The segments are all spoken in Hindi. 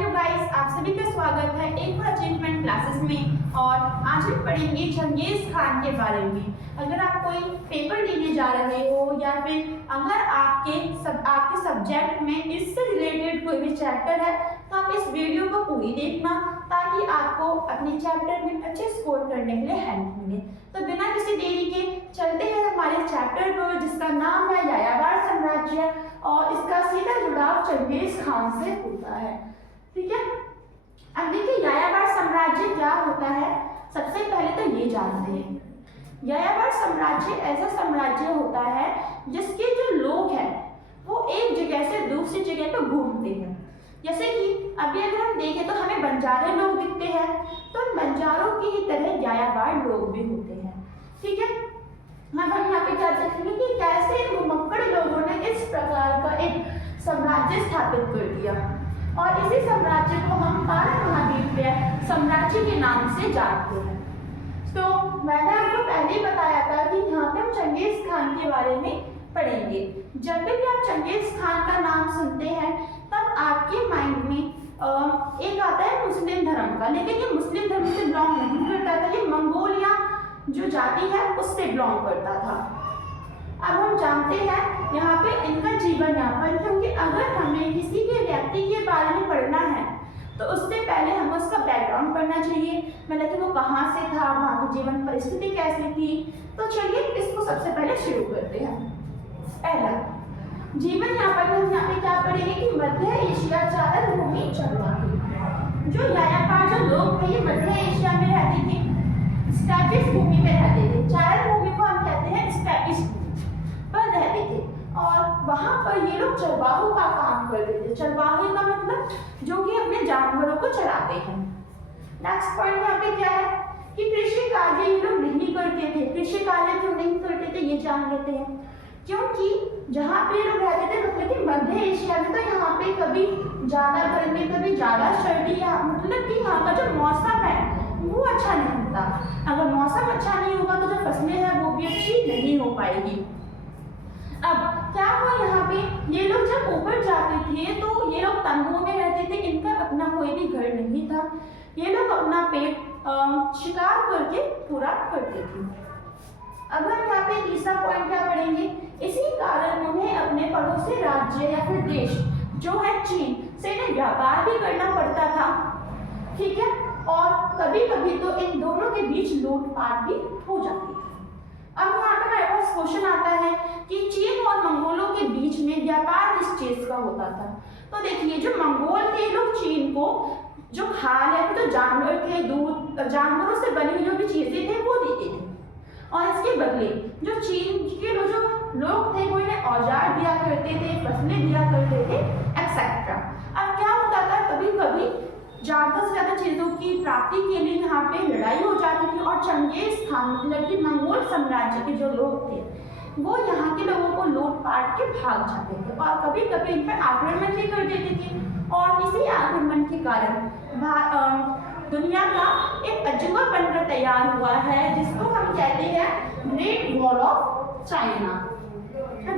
हेलो गाइस, आप सभी का स्वागत है एक और अचीवमेंट क्लासेस में। और आज हम पढ़ेंगे चंगेज खान के बारे में। अगर आप कोई पेपर देने जा रहे हो या फिर अगर आपके सब्जेक्ट में इससे रिलेटेड कोई भी चैप्टर है तो आप इस वीडियो को पूरी देखना ताकि आपको अपने चैप्टर में अच्छे स्कोर करने के लिए हेल्प मिले। तो बिना किसी देरी के चलते हैं हमारे चैप्टर पर, जिसका नाम है यायावर साम्राज्य और इसका सीधा जुड़ाव चंगेज खान से होता है। ठीक है, अब देखिए यायावर साम्राज्य क्या होता है। सबसे पहले तो ये जानते हैं, यायावर साम्राज्य ऐसा साम्राज्य होता है जिसके जो लोग हैं वो एक जगह से दूसरी जगह पर घूमते हैं। जैसे कि अभी अगर हम देखें तो हमें बंजारे लोग दिखते हैं, तो बंजारों की ही तरह यायावर लोग भी होते हैं। ठीक है, अब हम यहाँ पे क्या देखेंगे कि कैसे घुमक्कड़ लोगों ने इस प्रकार का एक साम्राज्य स्थापित कर दिया और इसी साम्राज्य को हम पारमहाद्वीपीय साम्राज्य के नाम से जानते हैं। तो मैंने आपको पहले ही बताया था कि यहाँ पे हम चंगेज खान के बारे में पढ़ेंगे। जब भी आप चंगेज खान का नाम सुनते हैं तब आपके माइंड में एक आता है मुस्लिम धर्म का, लेकिन ये मुस्लिम धर्म से बिलोंग नहीं करता था, ये मंगोलिया जो जाति है उससे बिलोंग करता था। अब हम जानते हैं यहाँ पे इनका जीवन यापन, क्योंकि अगर हमें किसी भी व्यक्ति के बारे में पढ़ना है तो उससे पहले हमें उसका बैकग्राउंड पढ़ना चाहिए, मतलब कि वो कहाँ से था, वहाँ की जीवन परिस्थिति कैसी थी। तो चलिए इसको सबसे पहले शुरू करते हैं। पहला जीवन यापन हम यहाँ पे क्या पढ़ेंगे कि मध्य एशिया चारण भूमि चरवाही। जो यायावर जो लोग थे ये मध्य एशिया में रहते थे, स्टैटिस भूमि में रहते थे। चारण भूमि को हम कहते हैं स्टैटिस पर रहते थे और वहां पर ये लोग चरवाहों का काम करते थे। चरवाहे का मतलब जो कि अपने जानवरों को चराते हैं। नेक्स्ट पॉइंट यहाँ पे क्या है कि कृषि कार्य ये लोग नहीं करते थे। कृषि कार्य क्यों नहीं करते थे ये जान लेते हैं, क्योंकि जहाँ पे लोग रहते थे मतलब कि मध्य एशिया में, तो यहाँ पे कभी ज्यादा गर्मी कभी ज्यादा सर्दी, मतलब कि यहाँ का जो मौसम है वो अच्छा नहीं होता। अगर मौसम अच्छा नहीं होगा तो जो फसलें हैं वो भी अच्छी नहीं हो पाएगी। अब क्या हुआ यहाँ पे ये लोग जब ऊपर जाते थे तो ये लोग तंबुओं में रहते थे, इनका अपना कोई भी घर नहीं था। ये लोग अपना पेट शिकार करके पूरा करते थे। अब हम यहाँ पे तीसरा पॉइंट क्या पढ़ेंगे, इसी कारण उन्हें अपने पड़ोसी राज्य या फिर देश जो है चीन से इन्हें व्यापार भी करना पड़ता था। ठीक है, और कभी कभी तो इन दोनों के बीच लूटपाट भी हो जाती थी। अब यहाँ पे हमारे पास क्वेश्चन आता है कि चीन और मंगोलों के बीच में व्यापार किस चीज का होता था। तो देखिए जो मंगोल थे लोग चीन को जो खाल या फिर जो जानवर थे, दूध, जानवरों से बनी हुई जो भी चीजें थे वो देते थे और इसके बदले जो चीन के जो लोग थे वो इन्हें औजार दिया करते थे, फसलें दिया करते थे एक्सेट्रा। अब क्या होता था, कभी कभी ज्यादा से ज्यादा चीजों की प्राप्ति के लिए यहाँ पे लड़ाई हो जाती थी और चंगेज खान मतलब कि मंगोल साम्राज्य के जो लोग थे वो यहाँ के लोगों को लूट पाट के भाग जाते थे और कभी कभी इन पर आक्रमण भी कर देते थे। और इसी आक्रमण के कारण दुनिया का एक अजूबा बनकर तैयार हुआ है जिसको हम कहते हैं ग्रेट वॉल ऑफ चाइना।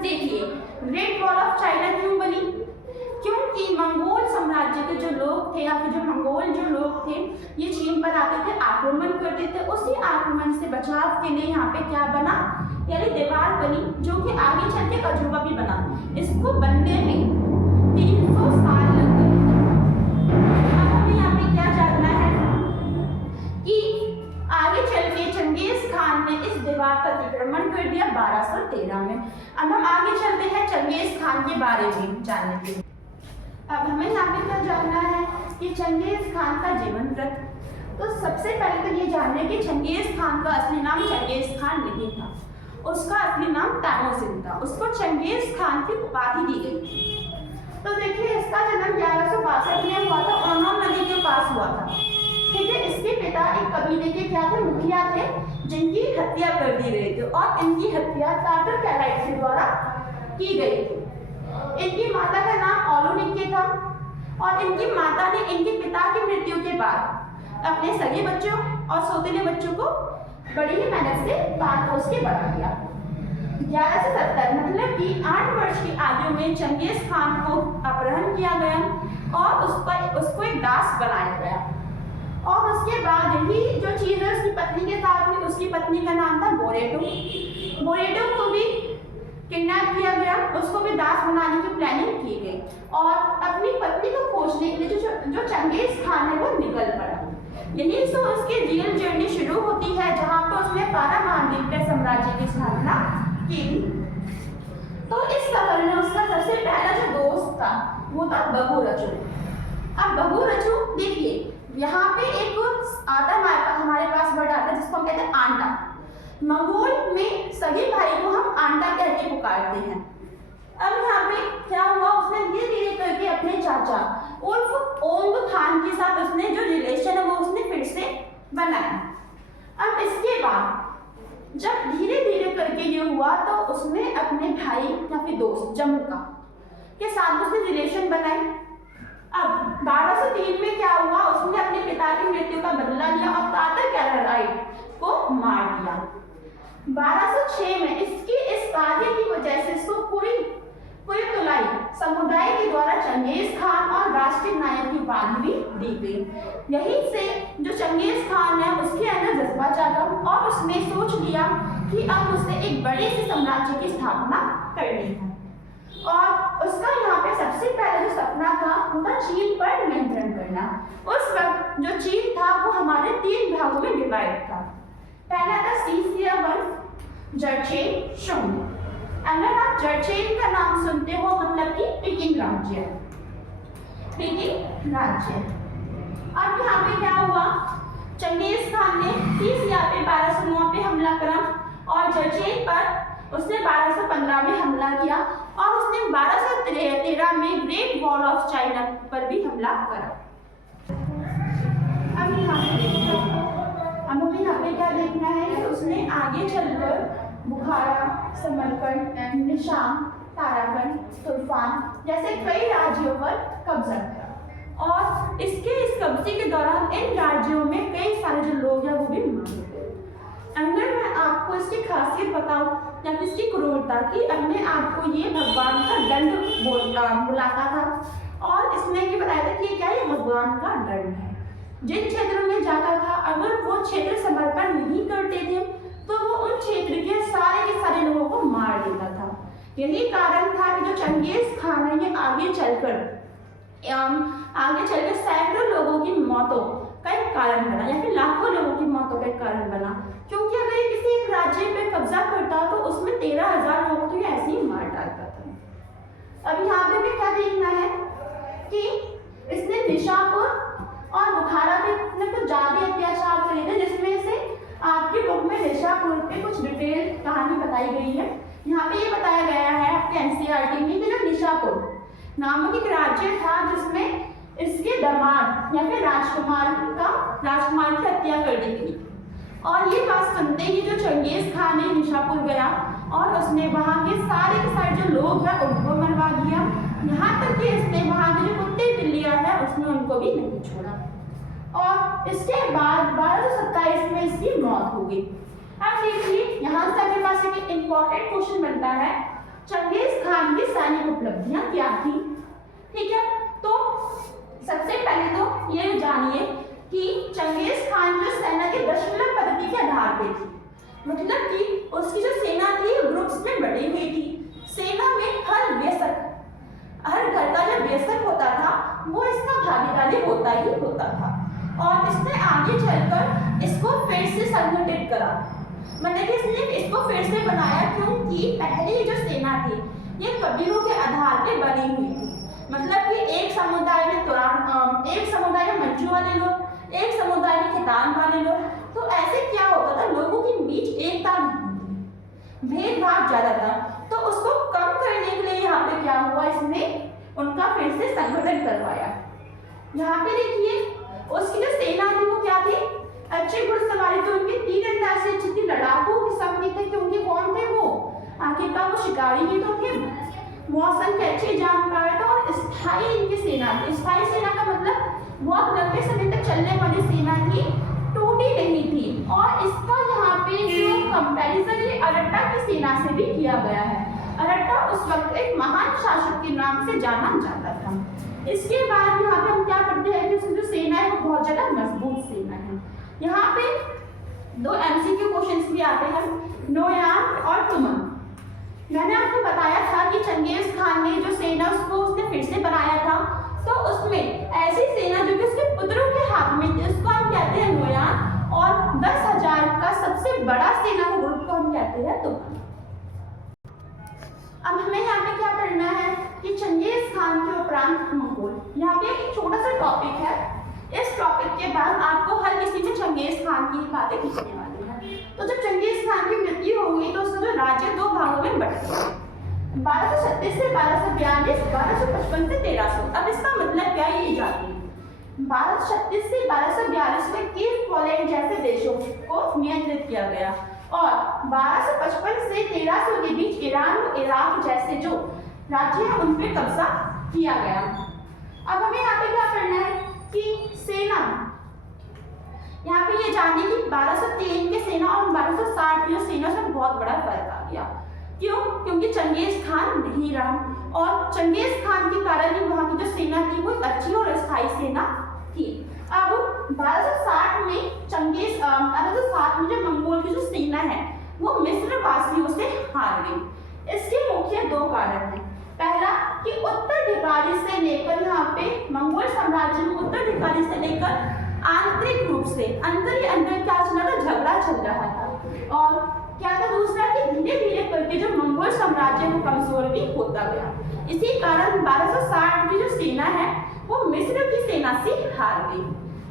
देखिए ग्रेट वॉल ऑफ चाइना क्यों बनी, क्योंकि मंगोल साम्राज्य के जो लोग थे या फिर जो मंगोल जो लोग थे ये चीन पर आते थे, आक्रमण करते थे। उसी आक्रमण से बचाव के लिए यहाँ पे क्या बना, यानी दीवार बनी जो कि आगे चल के अजूबा भी बना। इसको बनने में 300 साल लग गए। अब हमें यहाँ पे क्या जानना है कि आगे चल के चंगेज खान ने इस दीवार पर अतिक्रमण कर दिया 1213 में। अब हम आगे चलते हैं चंगेज खान के बारे में जानने के लिए। अब हमें यहाँ पे क्या जानना है कि चंगेज खान का जीवन वृत्त। तो सबसे पहले तो ये जानना है कि चंगेज खान का असली नाम चंगेज खान नहीं था, उसका असली नाम तैमूरसिन था। उसको चंगेज खान की उपाधि दी गई थी। तो देखिए इसका जन्म 1162 में हुआ था, ओनोन नदी के पास हुआ था। ठीक है, इसके पिता एक कबीले के क्या थे, मुखिया थे जिनकी हत्या कर दी गई थी और इनकी हत्या टाटर कैलाइट के द्वारा की गई थी। इनकी माता का नाम ओलोनिके था और इनकी माता ने इनके पिता की मृत्यु के बाद अपने सगे बच्चों और सौतेले बच्चों को बड़ी ही मेहनत से पाल पोस के बड़ा किया। 1170 मतलब कि 8 वर्ष की आयु में चंगेज खान को अपहरण किया गया और उसको एक दास बनाया गया। और उसके बाद ही जो चीज़ है उसकी पत्नी के साथ हुई, उसकी पत्नी का नाम था बोरेटो। बोरेटो को भी किडनैप किया गया, उसको भी दास बनाने की प्लानिंग की गई और अपनी पत्नी को खोजने के लिए जो चंगेज खान है वो निकल पड़ा। यहीं से उसकी रियल जर्नी शुरू होती है, जहाँ पर उसने पारामानदीप साम्राज्य की स्थापना की। तो इस सफर में उसका सबसे पहला जो दोस्त था वो था बहुरचु। अब बहुरचु देखिए, यहाँ पे एक आता हमारे पास वर्ड आता है जिसको हम कहते हैं आंटा। मंगोल में सगे भाई को हम आंटा कह के पुकारते हैं। अब यहाँ पे क्या हुआ, उसने धीरे धीरे करके अपने चाचा उर्फ ओंग खान के साथ उसने जो रिलेशन है वो उसने फिर से बनाया। अब इसके बाद जब धीरे धीरे करके ये हुआ तो उसने अपने भाई या फिर दोस्त जमुका के साथ उसने रिलेशन बनाई। अब 1203 में क्या हुआ, उसने अपने पिता की मृत्यु का बदला लिया और तातर कैलराइट को मार दिया। 1206 में इसकी इस कार्य की वजह से इसको पूरी तुलाई समुदाय के द्वारा चंगेज खान और राष्ट्रीय नायक की उपाधि भी दी गई। यहीं से जो चंगेज खान है उसके अंदर जज्बा जागा और उसने सोच लिया कि अब उसे एक बड़े से साम्राज्य की स्थापना करनी है। और उसका यहाँ पे सबसे पहला जो सपना था वो था चीन पर नियंत्रण करना। उस वक्त जो चीन था वो हमारे 3 भागों में डिवाइड था। पहला था सीसिया वंश, जर्चेन, शुंग। अगर आप जर्चेन का नाम सुनते हो मतलब कि पीकिंग राज्य। पीकिंग राज्य। अब यहाँ पे क्या हुआ, चंगेज खान ने सीसिया पे 1209 पे हमला करा और जर्चेन पर उसने 1215 में हमला किया और उसने 1213 में ग्रेट वॉल ऑफ चाइना पर भी हमला करा। अब हमें यहाँ पे क्या देखना है कि उसने आगे चलकर बुखारा, समरकंद, निशान, तारागढ़, तुर्फान जैसे कई राज्यों पर कब्जा किया और इसके इस कब्जे के दौरान इन राज्यों में कई सारे जो लोग हैं वो भी मारे गए। अगर मैं आपको इसकी खासियत बताऊं या फिर इसकी क्रूरता की, अपने आपको ये भगवान का दंड बुलाता था और इसने ये बताया था कि क्या ये भगवान का दंड है। जिन क्षेत्रों में जाता था अगर वो क्षेत्र समर्पण नहीं करते थे तो वो उन क्षेत्र के सारे लोगों को मार देता था। यही कारण था कि जो चंगेज खान है ये आगे चलकर सैकड़ों लोगों की मौतों का एक कारण बना या फिर लाखों लोगों की मौतों का एक कारण बना, क्योंकि अगर ये किसी एक राज्य पर कब्जा करता तो उसमें 13,000 लोगों को ऐसे ही मार डालता था। अब यहाँ पे भी क्या देखना है कि इसने निशापुर और बुखारा पे कुछ ज्यादा अत्याचार करे थे, जिसमें से आपकी बुक में निशापुर पे कुछ डिटेल कहानी बताई गई है। यहाँ पे ये बताया गया है आपके एनसीईआरटी में कि जो निशापुर नामक एक राज्य था जिसमें इसके दामाद या फिर राजकुमार की हत्या कर दी गई। और ये बात सुनते ही जो चंगेज खान ने निशापुर गया और उसने वहाँ के सारे जो लोग हैं उनको मरवा दिया, यहाँ तक कि इसने वहाँ के जो कुत्ते बिल्लियाँ हैं उसने उनको भी नहीं छोड़ा। और इसके बाद 1227 में इसकी मौत हो गई। अब देखिए यहाँ से आपके पास एक इम्पॉर्टेंट क्वेश्चन बनता है, चंगेज खान की सैनिक उपलब्धियां क्या थी। ठीक है, तो सबसे पहले तो ये जानिए कि चंगेज खान जो सेना के दशमलव पद्धति के आधार पे थी, मतलब कि उसकी जो सेना थी ग्रुप्स में बटी हुई थी। सेना में हर घर का जो व्यसक होता था वो इसका भागीदारी होता ही होता था। और इसने आगे चलकर इसको फिर से संगठित करा, मतलब कि इसने इसको फिर से बनाया, क्योंकि पहले जो सेना थी ये कबीलों के आधार पे बनी हुई थी। मतलब कि एक समुदाय में मंजू वाले लोग, एक समुदाय में खितान वाले लोग, तो ऐसे क्या होता था लोगों के बीच एकता नहीं थी, भेदभाव ज्यादा था। तो उसको कम करने के लिए यहाँ पे क्या हुआ, इसने उनका फिर से संगठन करवाया। यहाँ पे देखिए उसकी जो सेना थी वो क्या थी, अच्छे घुड़सवारी थी, उनके तीरंदाज से अच्छी थी, लड़ाकू किस्म की थे, क्योंकि कौन थे वो, आखिरकार वो शिकारी ही तो थे, मौसम के अच्छे जानकार थे। और स्थायी इनकी सेना थी। स्थायी सेना का मतलब बहुत लंबे समय तक चलने वाली सेना थी, टूटी नहीं थी। और इसका यहाँ पे जो कंपैरिजन ये अरट्टा की सेना से भी किया गया है। अरट्टा उस वक्त एक महान शासक के नाम से जाना जाता था। इसके बाद यहाँ पे हम क्या करते हैं कि उसकी जो सेना है वो बहुत ज़्यादा मजबूत सेना है। यहाँ पे 2 MCQ क्वेश्चंस भी आते हैं, नोयान और तुमन। मैंने आपको बताया था कि चंगेज खान ने जो सेना उसने फिर से बनाया था, तो उसमें ऐसी सेना जो कि उसके पुत्रों के हाथ में थी उसको हम कहते हैं नोयान, और 10,000 का सबसे बड़ा सेना का ग्रुप को हम कहते हैं तुमन। अब हमें यहाँ पे क्या पढ़ना है कि चंगेज खान के उपरांत मंगोल। यहाँ पे एक छोटा सा टॉपिक है, इस टॉपिक के बाद आपको हर किसी में चंगेज खान की बातें पूछने वाली है। तो जब चंगेज खान की मृत्यु हो गई तो उसका जो राज्य 2 भागों में बट गया, 1236 से 1242, 1255 से 1300। अब इसका मतलब क्या ये जाती है, 1236 से 1242 में कीव पोलैंड जैसे देशों को नियंत्रित किया गया, और 1255 से 1300 के बीच ईरान और इराक जैसे जो राज्य हैं उन पर कब्जा किया गया। अब हमें यहाँ पे क्या करना है कि सेना, यहाँ पे ये जानिए कि 1203 के सेना और 1260 की सेना में बहुत बड़ा फर्क आ गया। क्यों? क्योंकि चंगेज खान नहीं रहा, और चंगेज खान के कारण ही वहाँ की जो सेना थी वो अच्छी और अस्थायी सेना थी। अब 1260 में 1260 में जो मंगोल की जो सेना है वो मिस्र वासियों से हार गई। इसके मुख्य 2 कारण हैं। पहला कि उत्तराधिकारी से लेकर यहाँ पे मंगोल साम्राज्य में उत्तराधिकारी से लेकर आंतरिक रूप से अंदर क्या चल रहा था, झगड़ा चल रहा था। और क्या था दूसरा कि धीरे धीरे करके जो मंगोल साम्राज्य वो कमजोर भी होता गया। इसी कारण 1260 की जो सेना है वो मिस्र की सेना से हार गई।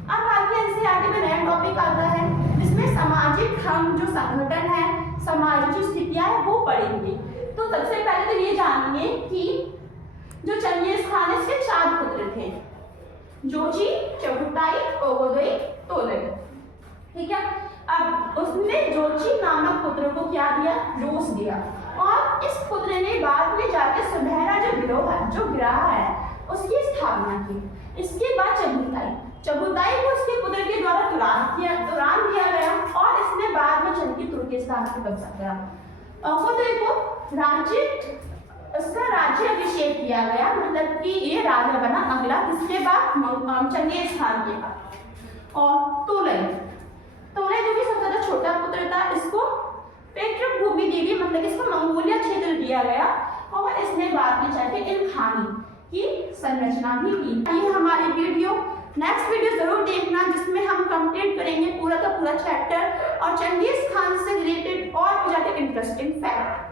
अब आगे में नया टॉपिक आता है जिसमें सामाजिक हम जो संगठन है, सामाजिक जो स्थितियां है वो पढ़ेंगे। तो सबसे पहले तो ये जानिए कि जो चंगेज खान है इसके 4 पुत्र थे, जोची, चगताई, ओगोदई, तोलई। ठीक है। अब उसने जोची नामक पुत्र को क्या दिया, रोस दिया, और इस पुत्र ने बाद में जाकर सुनहरा जो गिरोह है, जो गिराह है उसकी स्थापना की। इसके बाद चगताई को उसके पुत्र के द्वारा तुरान दिया गया, और इसने बाद में चल के तुर्किस्तान पर कब्जा किया। ओगोदई को उसका राज्य अभिषेक किया गया, मतलब कि ये राजा बना अगला किसके बाद, चंगेज खान के बाद। और तोलई जो कि सबसे ज्यादा छोटा पुत्र था, इसको पेट्रक भूमि दी गई, मतलब इसको मंगोलिया क्षेत्र दिया गया, और इसने बाद में जाके इल्खानी की संरचना भी की। ये हमारी वीडियो, नेक्स्ट वीडियो जरूर देखना जिसमें हम कंप्लीट करेंगे पूरा का पूरा चैप्टर और चंगेज खान से रिलेटेड और भी ज्यादा इंटरेस्टिंग फैक्ट।